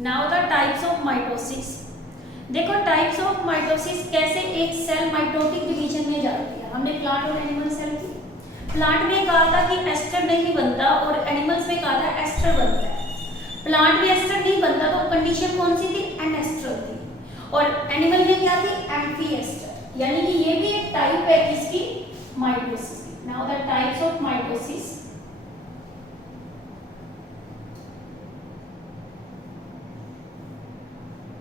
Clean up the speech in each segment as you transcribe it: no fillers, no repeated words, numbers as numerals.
Now the types of mitosis. देखो types of mitosis कैसे एक सेल माइटोटिक डिवीजन में जाती है। हमने प्लांट और एनिमल सेल की, प्लांट में कहा था कि एस्टर नहीं बनता और एनिमल्स में कहा था एस्टर बनता है। प्लांट में एस्टर नहीं बनता तो कंडीशन कौन सी थी? एनेस्ट्रल थी। और एनिमल में क्या थी? Amphiaster. यानी कि ये भी एक टाइप है किसकी? माइटोसिस की। Now the types of mitosis.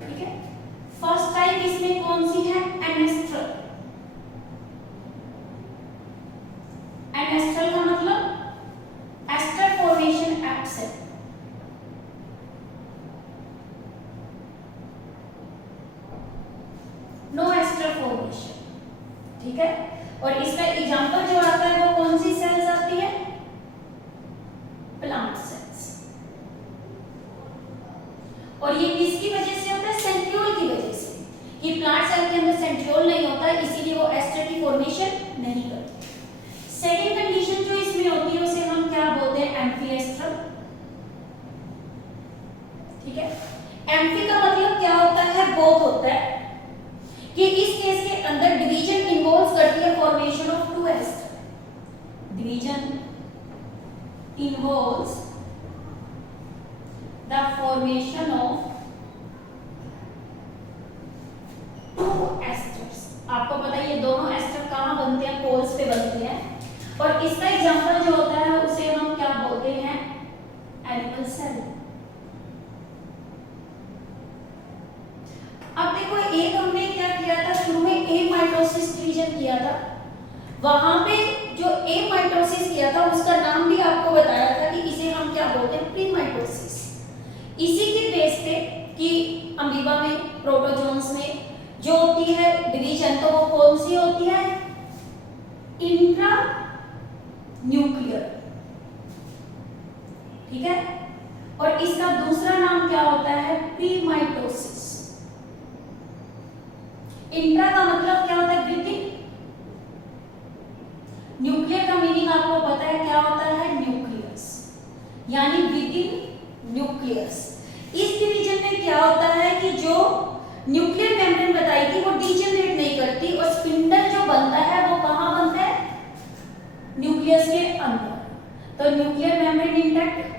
ठीक है, फर्स्ट टाइप इसमें कौन सी है? एनेस्ट्रल। एनेस्ट्रल का मतलब aster formation absent. No aster formation. ठीक है, और इसका एग्जांपल जो आता है वो कौन सी सेल्स आती है? Plant cells. और ये किसकी वजह से होता है? सेंट्रियोल की वजह से, कि प्लांट सेल के अंदर सेंट्रियोल नहीं होता है, इसीलिए वो एस्टर की फॉर्मेशन नहीं करते। सेकेंड कंडीशन जो इसमें होती है उसे हम क्या बोलते हैं? Amphiaster. ठीक है, एम्फी का मतलब क्या होता है? बोथ होता है कि इस केस के अंदर डिवीजन इन्वॉल्व करती है formation of two aster. Division involves the formation of two asters. आपको पता है ये दोनों एस्टर कहां बनते हैं? पोल्स पे बनते हैं। और इसका एग्जांपल जो होता है उसे हम क्या बोलते हैं? Animal cell. अब देखो एक हमने क्या किया था, शुरू में ए माइटोसिस डिवीजन किया था। वहां पे जो ए माइटोसिस किया था उसका नाम भी आपको बताया था कि इसे हम क्या बोलते हैं? Pre mitosis. इसी के बेस पे कि अमीबा में, प्रोटोजोन्स में जो होती है डिवीजन, तो वो कौन सी होती है? Intra nuclear. ठीक है, और इसका दूसरा नाम क्या होता है? Pre mitosis. इंट्रा का मतलब क्या होता है? With in. न्यूक्लियर का मीनिंग आपको पता है क्या होता है? न्यूक्लियस, यानी विद इन न्यूक्लियस। इस डिवीजन में क्या होता है कि जो न्यूक्लियर मेम्ब्रेन बताई थी वो डीजेनरेट नहीं करती, और स्पिंडल जो बनता है वो कहां बनता है? न्यूक्लियस के अंदर। तो न्यूक्लियर मेम्ब्रेन इंटैक्ट,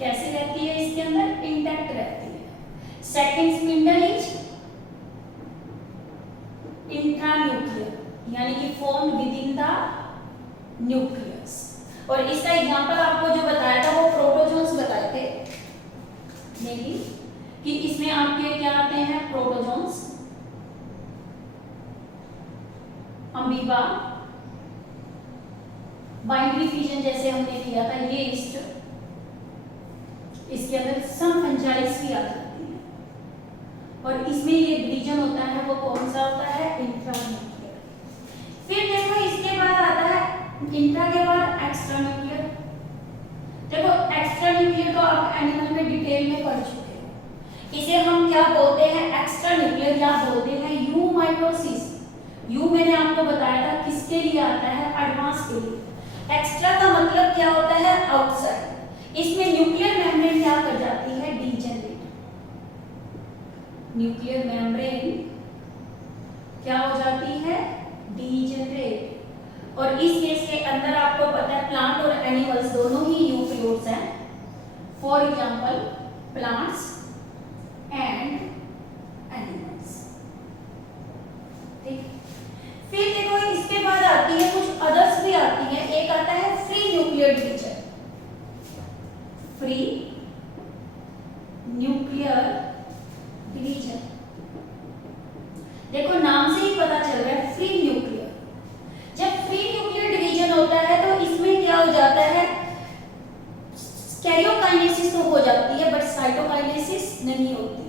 कैसे रहती है? इसके अंदर इंटैक्ट रहती है। सेकंड स्पिंडल इज इंट्रान्यूक्लियर, यानी कि form with in the nucleus. और इसका एग्जांपल आपको जो बताया था वो प्रोटोजोन्स बताए थे मेनली, कि इसमें आपके क्या आते हैं? प्रोटोजोन्स, अमीबा, बाइनरी फिजन जैसे हमने किया था, ये इसके अंदर सम फंजाइस भी आ जाती है। और इसमें ये डिवीजन होता है वो कौन सा होता है? इंट्रान्यूक्लियर। फिर देखो इसके बाद आता है इंट्रा के बाद एक्स्ट्रा न्यूक्लियर। देखो एक्स्ट्रा न्यूक्लियर को आप एनिमल में डिटेल में पढ़ चुके हो। इसे हम क्या बोलते हैं? एक्स्ट्रा न्यूक्लियर, या बोलते हैं यू माइटोसिस। यू मैंने आपको बताया था किसके लिए आता है? एडवांस के लिए। एक्स्ट्रा का मतलब क्या होता है? आउटसाइड। इसमें न्यूक्लियर मेम्ब्रेन क्या कर जाती है? डीजेनरेट। न्यूक्लियर मेम्ब्रेन क्या हो जाती है? डीजेनरेट। और इस केस के अंदर आपको पता है प्लांट और एनिमल्स दोनों ही यूकेरियोट्स हैं। For example plants and animals. ठीक, फिर देखो इसके बाद आती है कुछ अदर्स भी आती है। एक आता है free nuclear division. Free nuclear division, देखो नाम से ही पता चल रहा है फ्री न्यूक्लियर। जब फ्री न्यूक्लियर डिवीजन होता है तो इसमें क्या हो जाता है? कैरियोकाइनेसिस तो हो जाती है बट साइटोकाइनेसिस नहीं होती,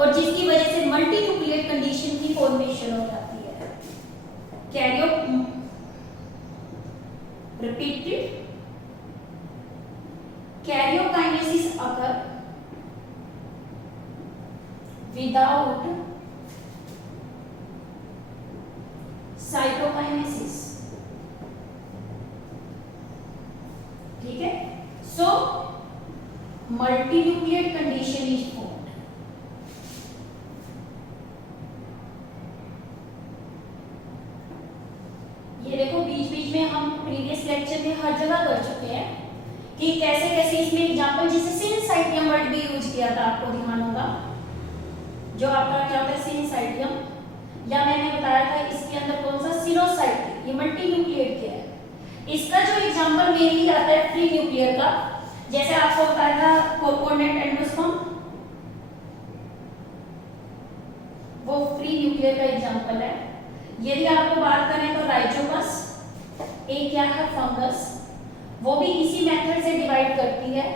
और जिसकी वजह से मल्टी न्यूक्लियर कंडीशन की फॉर्मेशन हो जाती है। कैरियो रिपीटेड कैरियोकाइनेसिस अकर विदाउट साइटोकाइनेसिस। ठीक है, So multinucleate condition is formed. ये देखो बीच बीच में हम प्रीवियस लेक्चर में हर जगह कर चुके हैं कि कैसे कैसे इसमें एग्जांपल, जैसे सिनसाइटियम वर्ड भी यूज किया था, आपको ध्यान होगा, जो आपका क्या होता है सिनसाइटियम, या मैंने बताया था इसके अंदर कौन सा सिनोसाइटियम, ये मल्टीन्यूक्लिएट क्या है। इसका जो एग्जांपल मेनली आता है फ्री न्यूक्लियर का, जैसे आपको बताया था कोकोनेट एंडोस्पर्म, वो फ्री न्यूक्लियर का एग्जांपल है। यदि आपको बात करें तो राइजोमस, एक क्या है फंगस, वो भी इसी मेथड से डिवाइड करती है।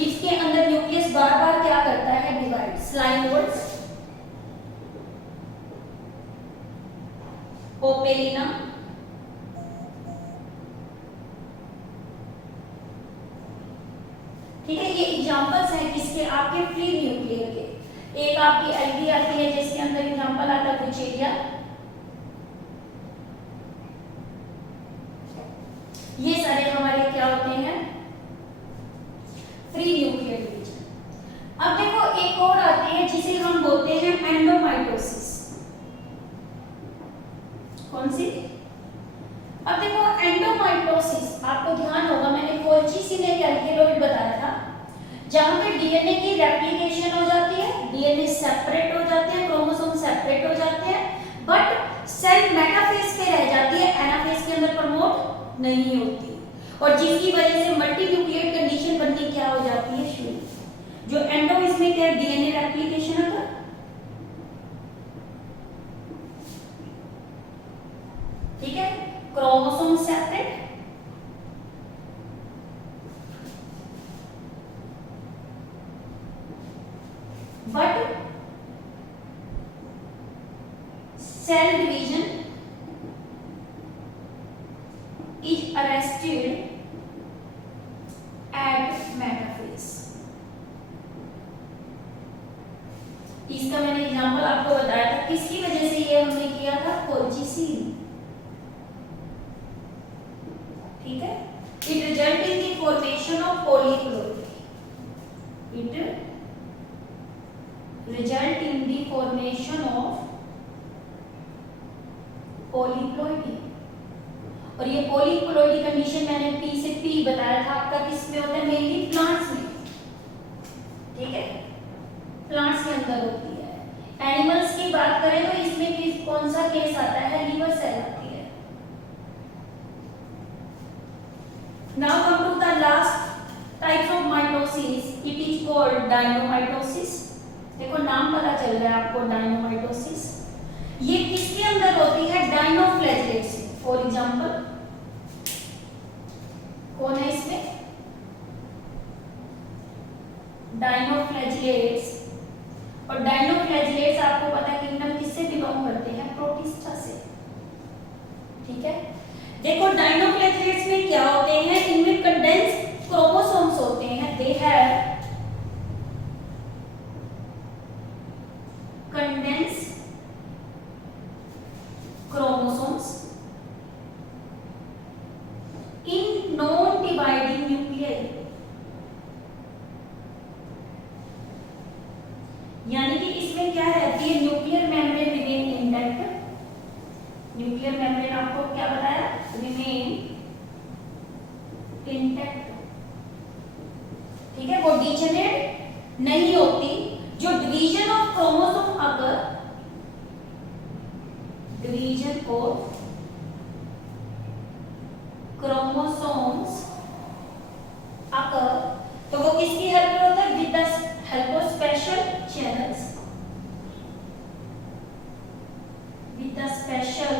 इसके अंदर न्यूक्लियस बार बार क्या करता है डिवाइड, स्लाइमोइड्स, पोपेलिना, ठीक है, ये एग्जांपल्स हैं किसके, आपके फ्री न्यूक्लियर के। एक आपकी एल्गी आती है जिसके अंदर एग्जांपल आता है बुचेरिया, ये सारे हमारे क्या होते हैं फ्री न्यूक्लियर डिवीजन। अब देखो एक और आती है जिसे हम बोलते हैं एंडोमाइटोसिस। कौन सी? अब देखो एंडोमाइटोसिस, आपको ध्यान होगा मैंने कोल्चिसिलिक एल्केलॉइड बताया था, जहां पे डीएनए की रेप्लिकेशन हो जाती है, डीएनए सेपरेट हो जाते हैं, क्रोमोसोम सेपरेट हो जाते हैं, बट सेल मेटाफेज पे रह जाती है, एनाफेज के अंदर प्रमोट नहीं होती, और जिसकी वजह से मल्टीन्यूक्लिएट कंडीशन बननी क्या हो जाती है शुरू। जो एंडो इसमें क्या डीएनए रेप्लिकेशन होता, ठीक है, chromosome separate, but cell division is arrested at metaphase। इसका मैंने एग्जांपल आपको बताया था, किसकी वजह से ये हमने किया था, कोल्चिसिन, ठीक है। It result in the formation of polyploidy, it result in the formation of polyploidy, और ये पॉलीप्लोइडी कंडीशन मैंने पी से पी बताया था आपका किस में होता है, मेनली प्लांट्स में, ठीक है, प्लांट्स के अंदर होती है। एनिमल्स की बात करें तो इसमें किस कौन सा केस आता है, लीवर सेल आती है। Now come to the last type of mitosis, it is called dinomitosis. देखो नाम पता चल रहा है आपको, डायनोमाइटोसिस ये किसके अंदर होती है, डायनोफ्लैजेलेट्स। फॉर एग्जाम्पल कौन है इसमें, डायनोफ्लैजेलेट्स, और डायनोफ्लैजेलेट्स आपको पता है किंगडम किससे बिलोंग करते हैं, प्रोटिस्टा से, ठीक है। देखो डायनोफ्लैजेलेट्स में क्या होते हैं, इनमें कंडेंस क्रोमोसोम्स होते हैं, they have condense chromosomes in non-dividing nuclei, यानी कि इसमें क्या रहती है, nuclear membrane remain intact, nuclear membrane आपको क्या बताया, रिमेन इंटैक्ट, ठीक है, वो डिजेनरेट नहीं होती। जो डिवीजन ऑफ क्रोमोसोम अगर डिवीजन ऑफ क्रोमोसोम्स अकर, तो वो किसकी हेल्प में होता है, with the help of special channels, with the special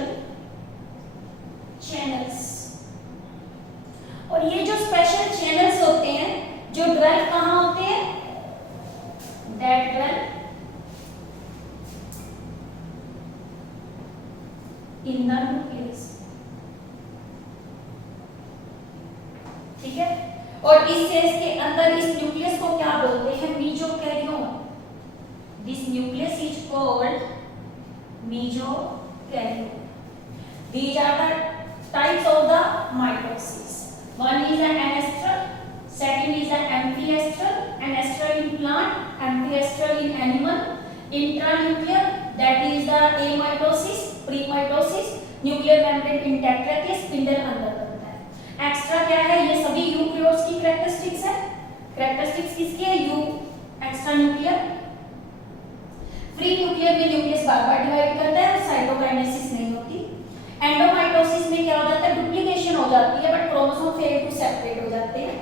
channels. और ये जो स्पेशल चैनल्स होते हैं जो ड्वेल कहां होते हैं, that dwell in the nucleus, ठीक है। और इस सेल्स के अंदर इस न्यूक्लियस को क्या बोलते हैं, mesokaryon. This nucleus is called mesokaryon. These are the types of the mitosis. One is an ancestral, second is intranuclear that is the amitosis, premitosis, nuclear membrane intact रहती है, स्पिंडल अंदर बनता है। एक्स्ट्रा क्या है, ये सभी यूकेरियोट्स की कैरेक्टरिस्टिक्स है। कैरेक्टरिस्टिक्स किसकी है, you extra nuclear. Free nuclear में न्यूक्लियस बार-बार डिवाइड करता है और साइटोकाइनेसिस नहीं होती। एंडोमाइटोसिस में क्या हो जाता है, डुप्लीकेशन हो जाती है but chromosome fail to separate हो जाते हैं।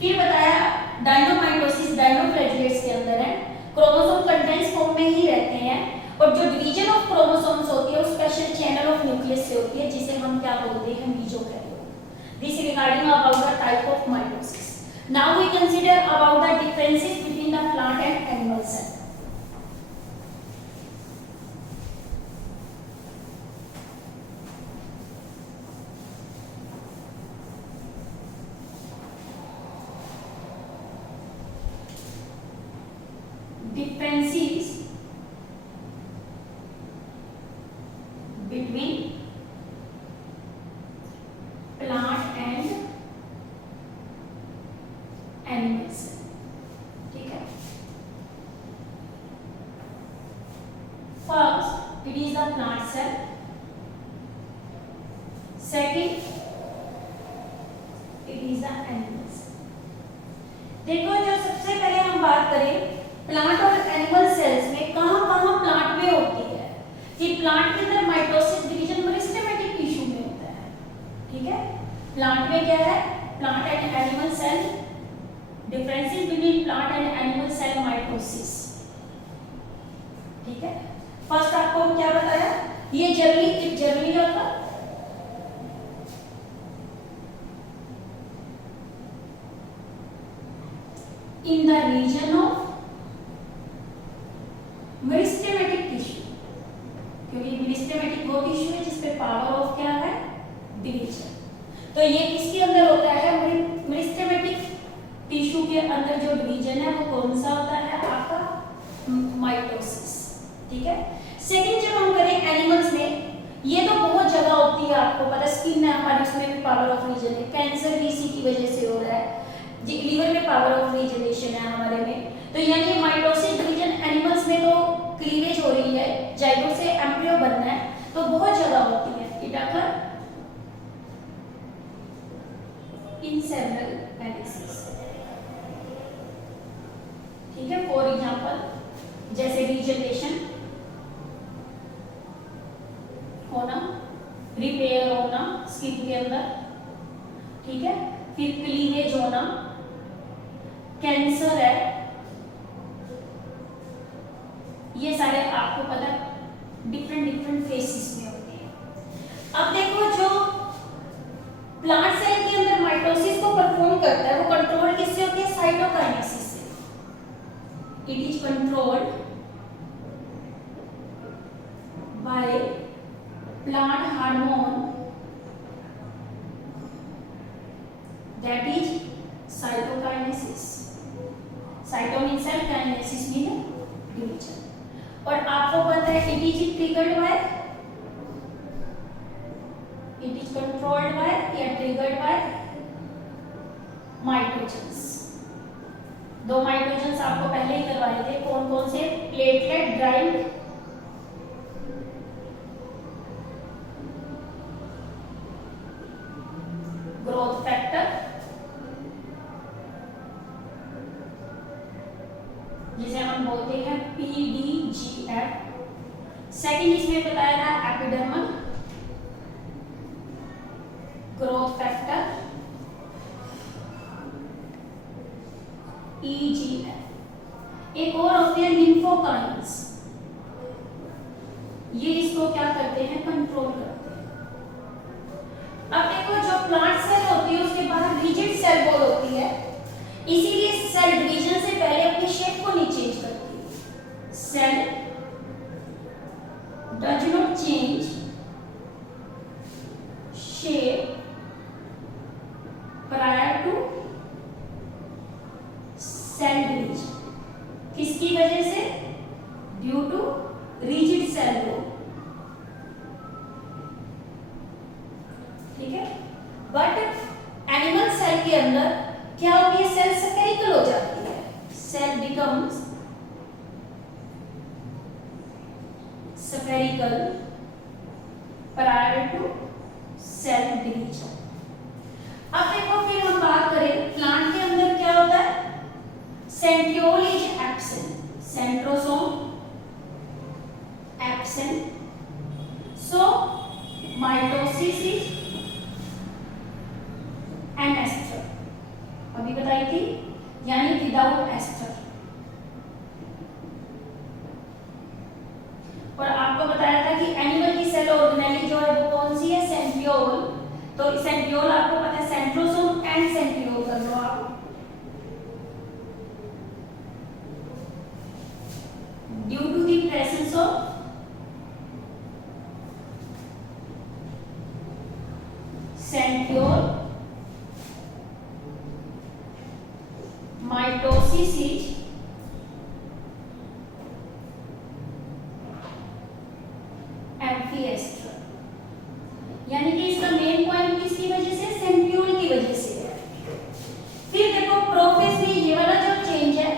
फिर बताया डायनोमाइटोसिस डायनोफ्लैगेलेट्स के अंदर है, क्रोमोसोम कंडेंस फॉर्म में ही रहते हैं और जो डिवीजन ऑफ क्रोमोसोम्स होती है वो स्पेशल चैनल ऑफ न्यूक्लियस से होती है जिसे हम क्या बोलते हैं, mesokaryote. This regarding about the type of mitosis. Now we consider about the differences between the plant and animal cell. Differences between plant and animals, ठीक है। First it is the plant cell, second it is the animal cell। देखो जो सबसे पहले हम बात करें plant और एनिमल सेल्स में, कहां-कहां प्लांट में होती है कि प्लांट के अंदर माइटोसिस डिवीजन मेरिस्टेमेटिक टिश्यू में होता है, ठीक है। प्लांट में क्या है, plant and animal cell, differences between plant and animal cell mitosis, ठीक है। फर्स्ट आपको हम क्या बताया, ये जनरली होता in the region of meristematic tissue, क्योंकि मेरिस्टेमेटिक वो टिश्यू है जिसपे पावर ऑफ क्या है, डिवीजन। तो ये किसके अंदर होता है, मेरिस्टेमेटिक टिश्यू के अंदर जो डिवीजन है वो कौन सा होता है, आपका माइटोसिस, ठीक है। सेकंड जब हम करें एनिमल्स में, ये तो बहुत जगह होती है, आपको पता है स्किन में हमारी, उसमें भी पावर ऑफ रीजन है, कैंसर भी इसी की वजह से हो रहा है, लीवर में पावर ऑफ रीजनरेशन है हमारे में। तो यानी माइटोसिस डिवीजन एनिमल्स में तो क्लीवेज हो रही है, जाइगोट से एम्ब्रियो बनना है, तो बहुत जगह होती है। इट अकर इन सेवरल एलिसिस, ठीक है। फॉर एग्जांपल जैसे रीजनरेशन होना, रिपेयर होना स्किन के अंदर, ठीक है। फिर क्लीवेज होना, कैंसर है, ये सारे आपको पता डिफरेंट फेसिस में होते हैं। अब देखो जो प्लांट सेल के अंदर माइटोसिस को परफॉर्म करता है वो कंट्रोल किससे होती है, साइटोकाइनेसिस से। It is controlled by plant hormone that is cytokinesis. Cyto mean cell, kinesis mean division. और आपको पता है it is triggered by, it is controlled by या ट्रिगर्ड बाय माइटोजेंस। दो माइटोजेंस आपको पहले ही करवाए थे, कौन कौन से, प्लेटलेट ड्राइव्ड ग्रोथ फैक्टर, जिसे हम बोलते हैं PDGF। सेकंड इसमें बताया था एपिडर्मल ग्रोथ फैक्टर EGF। एक और होते हैं लिम्फोकाइन्स, ये इसको क्या करते हैं, कंट्रोल करते हैं। अब देखो जो प्लांट सेल होती है उसके बाहर रिजिड सेल वॉल होती है, इसीलिए सेल डिवीजन से पहले अपनी शेप को नहीं चेंज करती। Cell does not change shape prior to cell division. किसकी वजह से, due to rigid cell wall, ठीक है। बट एनिमल सेल के अंदर क्या होती है, सेल स्फेरिकल हो जाती है, cell becomes spherical prior to cell division। अब देखो फिर हम बात करें प्लांट के अंदर क्या होता है, centriole is absent, centrosome absent, so mitosis is anastral, अभी बताई थी, यानी विदाउट एस्टर। और आपको बताया था कि एनिमल की सेल ऑर्गेनेली जो है वो कौन सी है, सेंट्रियोल। तो सेंट्रियोल आपको पता है, सेंट्रोसोम एंड सेंट्रियोल कर लो आप। Due to the presence of centriole, mitosis is amphiastral, यानी कि इसका मेन पॉइंट किसकी वजह से, सेंट्रियोल की वजह से है। फिर देखो प्रोफेज में ये वाला जो चेंज है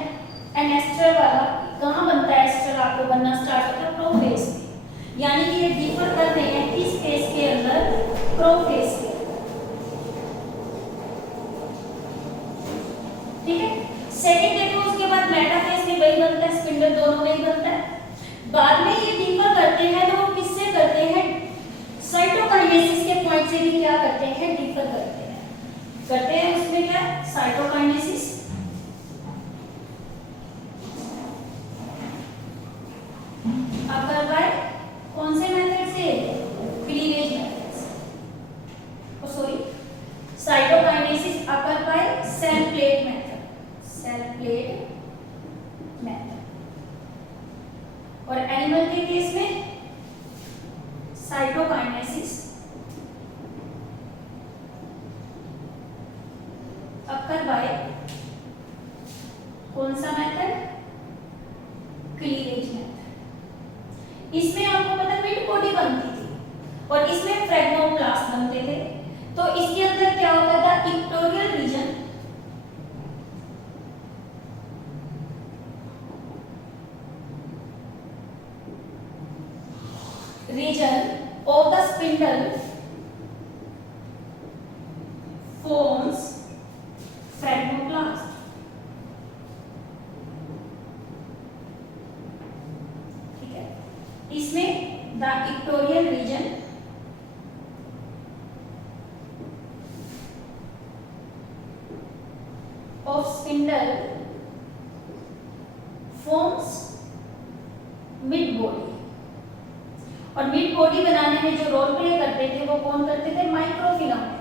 एनेस्टर वाला, कहां बनता है एस्टर, आपको बनना स्टार्ट होता है प्रोफेज में, यानी कि ये डिफर कर रहे हैं किस फेज के अंदर, प्रोफेज के। ठीक है, सेकंड देखो उसके बाद मेटाफेज में वही बनता है, स्पिंडल दोनों में ही बनता है। बाद में ये डिफर करते हैं तो वो किससे करते हैं, साइटोकाइनेसिस के पॉइंट से भी क्या करते हैं, डिफर करते हैं उसमें क्या, साइटोकाइनेसिस। अब करवाए कौन से मेथड से, क्लीवेज मेथड से, oh sorry cytokinesis upper by cell plate method, cell plate method. और एनिमल के केस में साइटोकाइनेसिस अकर बाय कौन सा मेथड, क्लीवेज मेथड। इसमें आपको पता है मिड बॉडी बनती थी और इसमें फ्रेगमोप्लास्ट बनते थे। तो इसके अंदर क्या होता था, equatorial region of the spindle forms fragmoplast। ठीक है, इसमें the equatorial region of spindle forms mid body। और मिड बॉडी बनाने में जो रोल प्ले करते थे वो कौन करते थे, माइक्रोफिलामेंट।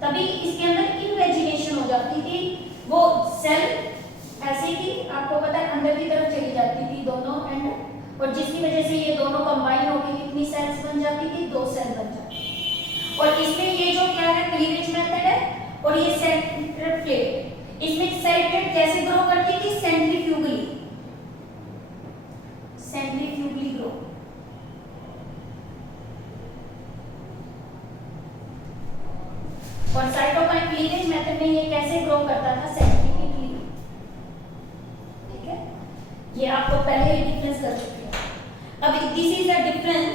तभी इसके अंदर इनवेजिनेशन हो जाती थी, वो सेल ऐसे ही आपको पता है अंदर की तरफ चली जाती थी दोनों एंड, और जिसकी वजह से ये दोनों कंबाइन होकर कितनी सेल्स बन जाती थी, 2 सेल बन जाती। और इसमें ये जो क्या है, क्लीवेज मेथड है, और ये सेंट्रल प्लेट, इसमें सेल प्लेट कैसे ग्रो करती थी, सेंट्रीफ्यूगली, सेंट्रीफ्यूगली ग्रो। और साइटोकाइन क्लीवेज मेथड में ये कैसे ग्रो करता था, सेंट्रीफ्यूगली। ठीक है, ये आपको पहले ही डिफरेंस कर चुके हैं। अब दिस इज द डिफरेंस